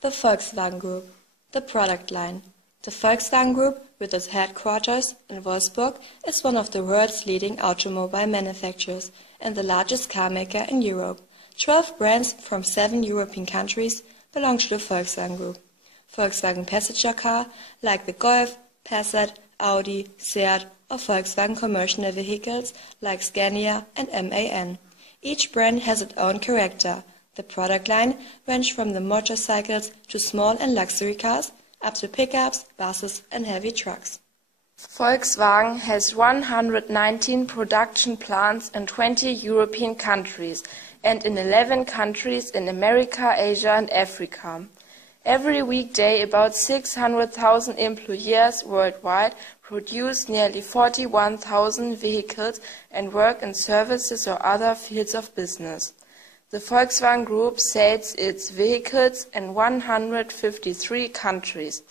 The Volkswagen Group. The product line. The Volkswagen Group, with its headquarters in Wolfsburg, is one of the world's leading automobile manufacturers and the largest car maker in Europe. 12 brands from 7 European countries belong to the Volkswagen Group. Volkswagen passenger car, like the Golf, Passat, Audi, Seat, or Volkswagen commercial vehicles like Scania and MAN. Each brand has its own character. The product line ranges from the motorcycles to small and luxury cars, up to pickups, buses and heavy trucks. Volkswagen has 119 production plants in 20 European countries and in 11 countries in America, Asia and Africa. Every weekday, about 600,000 employees worldwide produce nearly 41,000 vehicles and work in services or other fields of business. The Volkswagen Group sells its vehicles in 153 countries.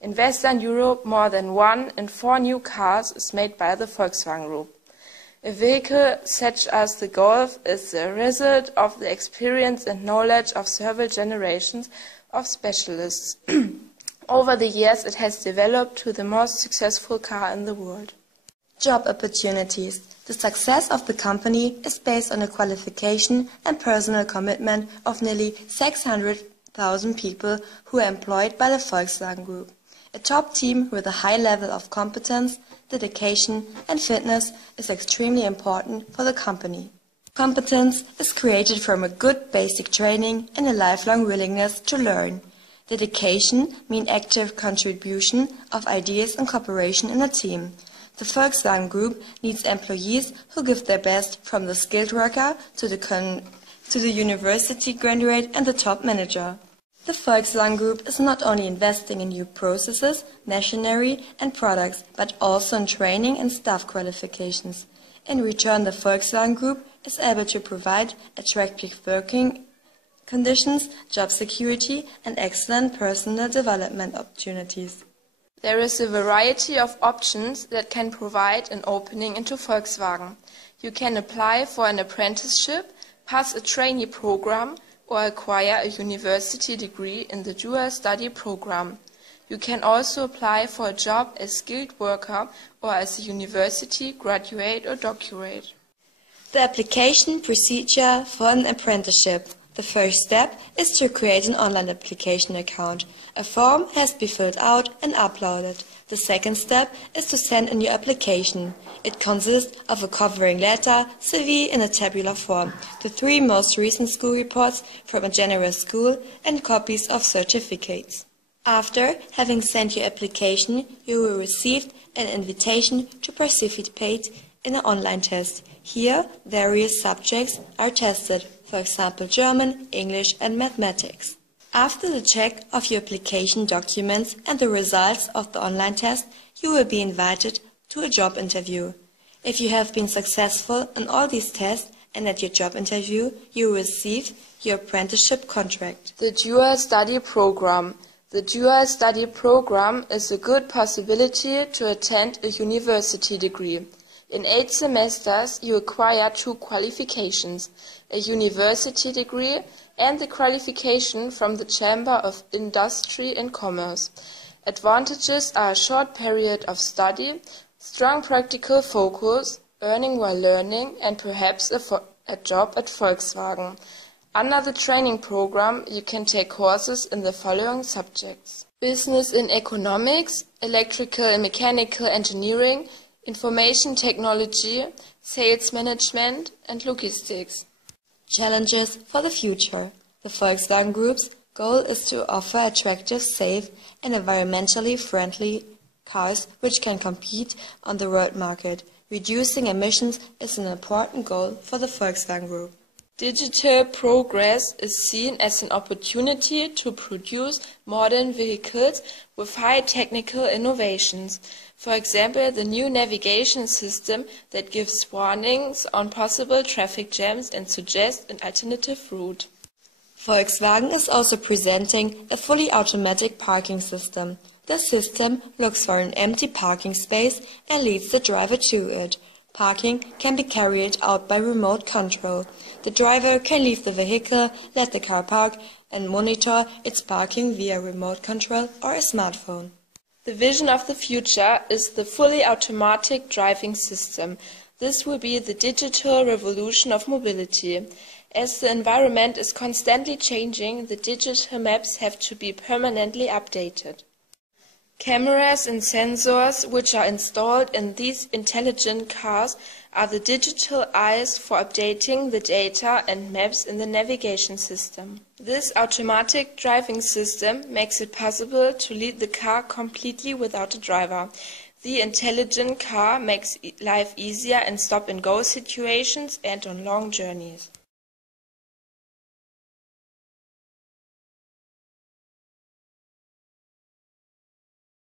In Western Europe, more than 1 in 4 new cars is made by the Volkswagen Group. A vehicle such as the Golf is the result of the experience and knowledge of several generations of specialists. Over the years, it has developed to the most successful car in the world. Job opportunities. The success of the company is based on the qualification and personal commitment of nearly 600,000 people who are employed by the Volkswagen Group. A top team with a high level of competence, dedication and fitness is extremely important for the company. Competence is created from a good basic training and a lifelong willingness to learn. Dedication means active contribution of ideas and cooperation in a team. The Volkswagen Group needs employees who give their best, from the skilled worker to the university graduate and the top manager. The Volkswagen Group is not only investing in new processes, machinery and products, but also in training and staff qualifications. In return, the Volkswagen Group is able to provide attractive working conditions, job security and excellent personal development opportunities. There is a variety of options that can provide an opening into Volkswagen. You can apply for an apprenticeship, pass a trainee program, or acquire a university degree in the dual study program. You can also apply for a job as skilled worker or as a university graduate or doctorate. The application procedure for an apprenticeship. The first step is to create an online application account. A form has to be filled out and uploaded. The second step is to send in your application. It consists of a covering letter, CV in a tabular form, the 3 most recent school reports from a general school and copies of certificates. After having sent your application, you will receive an invitation to participate in an online test. Here, various subjects are tested, for example German, English and mathematics. After the check of your application documents and the results of the online test, you will be invited to a job interview. If you have been successful in all these tests and at your job interview, you will receive your apprenticeship contract. The dual study program. The dual study program is a good possibility to attend a university degree. In 8 semesters, you acquire 2 qualifications, a university degree and the qualification from the Chamber of Industry and Commerce. Advantages are a short period of study, strong practical focus, earning while learning, and perhaps a job at Volkswagen. Under the training program, you can take courses in the following subjects: business and economics, electrical and mechanical engineering, information technology, sales management and logistics. Challenges for the future. The Volkswagen Group's goal is to offer attractive, safe and environmentally friendly cars which can compete on the world market. Reducing emissions is an important goal for the Volkswagen Group. Digital progress is seen as an opportunity to produce modern vehicles with high technical innovations. For example, the new navigation system that gives warnings on possible traffic jams and suggests an alternative route. Volkswagen is also presenting a fully automatic parking system. The system looks for an empty parking space and leads the driver to it. Parking can be carried out by remote control. The driver can leave the vehicle, let the car park, and monitor its parking via remote control or a smartphone. The vision of the future is the fully automatic driving system. This will be the digital revolution of mobility. As the environment is constantly changing, the digital maps have to be permanently updated. Cameras and sensors which are installed in these intelligent cars are the digital eyes for updating the data and maps in the navigation system. This automatic driving system makes it possible to lead the car completely without a driver. The intelligent car makes life easier in stop-and-go situations and on long journeys.